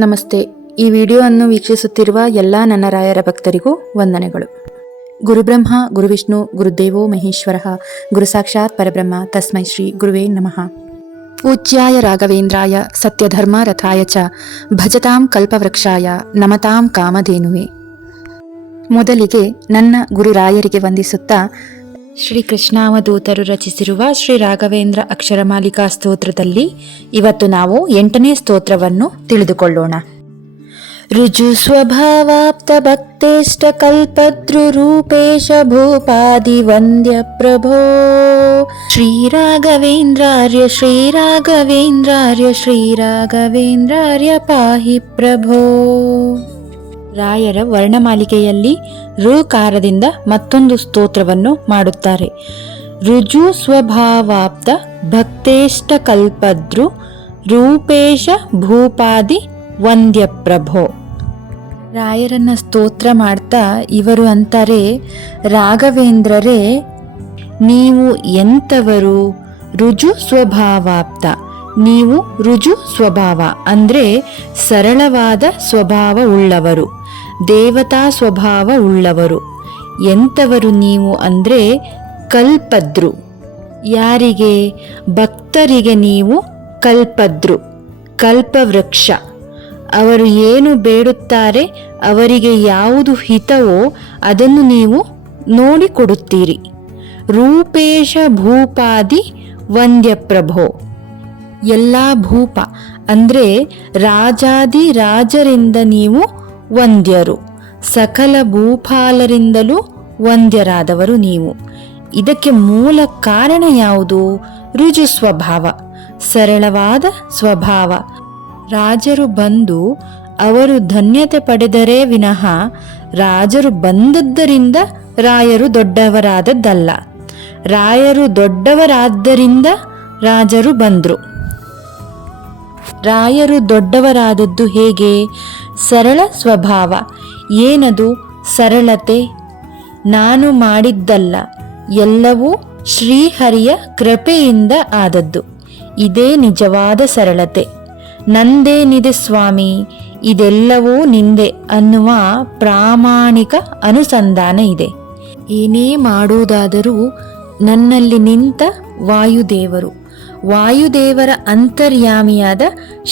ನಮಸ್ತೆ. ಈ ವಿಡಿಯೋವನ್ನು ವೀಕ್ಷಿಸುತ್ತಿರುವ ಎಲ್ಲ ನನ್ನ ರಾಯರ ಭಕ್ತರಿಗೂ ವಂದನೆಗಳು. ಗುರುಬ್ರಹ್ಮ ಗುರುವಿಷ್ಣು ಗುರುದೇವೋ ಮಹೇಶ್ವರ ಗುರು ಸಾಕ್ಷಾತ್ ಪರಬ್ರಹ್ಮ ತಸ್ಮೈ ಶ್ರೀ ಗುರುವೇ ನಮಃ. ಪೂಜ್ಯಾಯ ರಾಘವೇಂದ್ರಾಯ ಸತ್ಯಧರ್ಮ ರಥಾಯ ಚ ಭಜತಾಂ ಕಲ್ಪವೃಕ್ಷಾಯ ನಮತಾಂ ಕಾಮಧೇನುವೆ. ಮೊದಲಿಗೆ ನನ್ನ ಗುರುರಾಯರಿಗೆ ವಂದಿಸುತ್ತಾ ಶ್ರೀ ಕೃಷ್ಣಾವಧೂತರು ರಚಿಸಿರುವ ಶ್ರೀ ರಾಘವೇಂದ್ರ ಅಕ್ಷರಮಾಲಿಕಾ ಸ್ತೋತ್ರದಲ್ಲಿ ಇವತ್ತು ನಾವು 8ನೇ ಸ್ತೋತ್ರವನ್ನು ತಿಳಿದುಕೊಳ್ಳೋಣ. ರುಜು ಸ್ವಭಾವಾಪ್ತ ಭಕ್ತೇಷ್ಟ ಕಲ್ಪದ್ರುರೂಪೇಶ ಭೂಪಾದಿ ವಂದ್ಯ ಪ್ರಭೋ ಶ್ರೀರಾಘವೇಂದ್ರಾರ್ಯ ಶ್ರೀರಾಘವೇಂದ್ರಾರ್ಯ ಶ್ರೀರಾಘವೇಂದ್ರಾರ್ಯ ಪಾಹಿ ಪ್ರಭೋ. ರಾಯರ ವರ್ಣಮಾಲಿಕೆಯಲ್ಲಿ ಋಕಾರದಿಂದ ಮತ್ತೊಂದು ಸ್ತೋತ್ರವನ್ನು ಮಾಡುತ್ತಾರೆ. ರುಜು ಸ್ವಭಾವಾಪ್ತ ಭಕ್ತೇಷ್ಟ ಕಲ್ಪದ್ರು ರೂಪೇಶ ಭೂಪಾದಿ ವಂದ್ಯ ಪ್ರಭೋ. ರಾಯರನ್ನ ಸ್ತೋತ್ರ ಮಾಡ್ತಾ ಇವರು ಅಂತಾರೆ, ರಾಘವೇಂದ್ರರೇ ನೀವು ಎಂಥವರು? ರುಜು ಸ್ವಭಾವಾಪ್ತ, ನೀವು ರುಜು ಸ್ವಭಾವ ಅಂದರೆ ಸರಳವಾದ ಸ್ವಭಾವ ಉಳ್ಳವರು, ದೇವತಾ ಸ್ವಭಾವ ಉಳ್ಳವರು. ಎಂಥವರು ನೀವು ಅಂದರೆ ಕಲ್ಪದ್ರು. ಯಾರಿಗೆ? ಭಕ್ತರಿಗೆ ನೀವು ಕಲ್ಪದ್ರು, ಕಲ್ಪವೃಕ್ಷ. ಅವರು ಏನು ಬೇಡುತ್ತಾರೆ, ಅವರಿಗೆ ಯಾವುದು ಹಿತವೋ ಅದನ್ನು ನೀವು ನೋಡಿಕೊಡುತ್ತೀರಿ. ರೂಪೇಶ ಭೂಪಾದಿ ವಂದ್ಯ ಪ್ರಭೋ. ಎಲ್ಲ ಭೂಪ ಅಂದರೆ ರಾಜಾದಿ ರಾಜರಿಂದ ನೀವು ವಂದ್ಯರು, ಸಕಲ ಭೂಪಾಲರಿಂದಲೂ ವಂದ್ಯರಾದವರು ನೀವು. ಇದಕ್ಕೆ ಮೂಲ ಕಾರಣ ಯಾವುದು? ರುಜು ಸ್ವಭಾವ, ಸರಳವಾದ ಸ್ವಭಾವ. ರಾಜರು ಬಂದು ಅವರು ಧನ್ಯತೆ ಪಡೆದರೇ ವಿನಃ ರಾಜರು ಬಂದದ್ದರಿಂದ ರಾಯರು ದೊಡ್ಡವರಾದದ್ದಲ್ಲ. ರಾಯರು ದೊಡ್ಡವರಾದ್ದರಿಂದ ರಾಜರು ಬಂದರು. ರಾಯರು ದೊಡ್ಡವರಾದದ್ದು ಹೇಗೆ? ಸರಳ ಸ್ವಭಾವ. ಏನದು ಸರಳತೆ? ನಾನು ಮಾಡಿದ್ದಲ್ಲ, ಎಲ್ಲವೂ ಶ್ರೀಹರಿಯ ಕೃಪೆಯಿಂದ ಆದದ್ದು. ಇದೇ ನಿಜವಾದ ಸರಳತೆ. ನಂದೇನಿದೆ ಸ್ವಾಮಿ, ಇದೆಲ್ಲವೂ ನಿಂದೆ ಅನ್ನುವ ಪ್ರಾಮಾಣಿಕ ಅನುಸಂಧಾನ ಇದೆ. ಏನೇ ಮಾಡುವುದಾದರೂ ನನ್ನಲ್ಲಿ ನಿಂತ ವಾಯುದೇವರು, ವಾಯುದೇವರ ಅಂತರ್ಯಾಮಿಯಾದ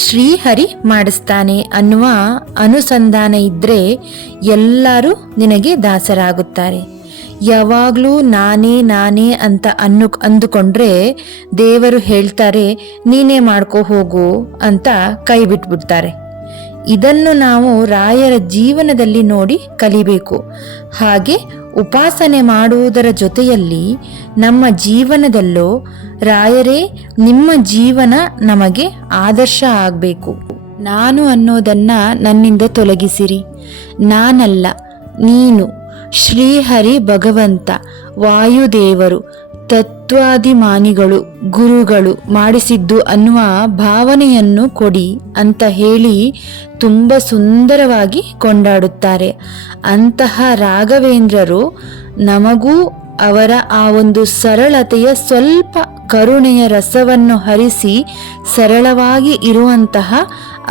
ಶ್ರೀಹರಿ ಮಾಡಿಸ್ತಾನೆ ಅನ್ನುವ ಅನುಸಂಧಾನ ಇದ್ದರೆ ಎಲ್ಲರೂ ನಿನಗೆ ದಾಸರಾಗುತ್ತಾರೆ. ಯಾವಾಗಲೂ ನಾನೇ ನಾನೇ ಅಂತ ಅಂದುಕೊಂಡ್ರೆ ದೇವರು ಹೇಳ್ತಾರೆ, ನೀನೇ ಮಾಡ್ಕೋ ಹೋಗು ಅಂತ ಕೈ ಬಿಟ್ಬಿಡ್ತಾರೆ. ಇದನ್ನು ನಾವು ರಾಯರ ಜೀವನದಲ್ಲಿ ನೋಡಿ ಕಲಿಬೇಕು. ಹಾಗೆ ಉಪಾಸನೆ ಮಾಡುವುದರ ಜೊತೆಯಲ್ಲಿ ನಮ್ಮ ಜೀವನದಲ್ಲೂ ರಾಯರೇ ನಿಮ್ಮ ಜೀವನ ನಮಗೆ ಆದರ್ಶ ಆಗಬೇಕು. ನಾನು ಅನ್ನೋದನ್ನ ನನ್ನಿಂದ ತೊಲಗಿಸಿರಿ. ನಾನಲ್ಲ, ನೀನು, ಶ್ರೀಹರಿ ಭಗವಂತ, ವಾಯುದೇವರು, ತತ್ವಾದಿಮಾನಿಗಳು, ಗುರುಗಳು ಮಾಡಿಸಿದ್ದು ಅನ್ನುವ ಭಾವನೆಯನ್ನು ಕೊಡಿ ಅಂತ ಹೇಳಿ ತುಂಬ ಸುಂದರವಾಗಿ ಕೊಂಡಾಡುತ್ತಾರೆ. ಅಂತಹ ರಾಘವೇಂದ್ರರು ನಮಗೂ ಅವರ ಆ ಒಂದು ಸರಳತೆಯ ಸ್ವಲ್ಪ ಕರುಣೆಯ ರಸವನ್ನು ಹರಿಸಿ ಸರಳವಾಗಿ ಇರುವಂತಹ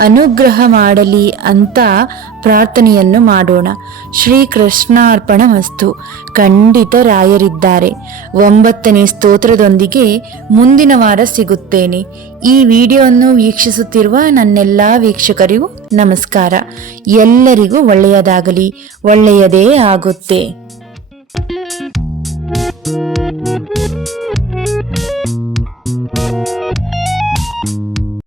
ಅನುಗ್ರಹ ಮಾಡಲಿ ಅಂತ ಪ್ರಾರ್ಥನೆಯನ್ನು ಮಾಡೋಣ. ಶ್ರೀಕೃಷ್ಣಾರ್ಪಣಮಸ್ತು. ಖಂಡಿತ ರಾಯರಿದ್ದಾರೆ. 9ನೇ ಸ್ತೋತ್ರದೊಂದಿಗೆ ಮುಂದಿನ ವಾರ ಸಿಗುತ್ತೇನೆ. ಈ ವಿಡಿಯೋವನ್ನು ವೀಕ್ಷಿಸುತ್ತಿರುವ ನನ್ನೆಲ್ಲ ವೀಕ್ಷಕರಿಗೂ ನಮಸ್ಕಾರ. ಎಲ್ಲರಿಗೂ ಒಳ್ಳೆಯದಾಗಲಿ, ಒಳ್ಳೆಯದೇ ಆಗುತ್ತೆ.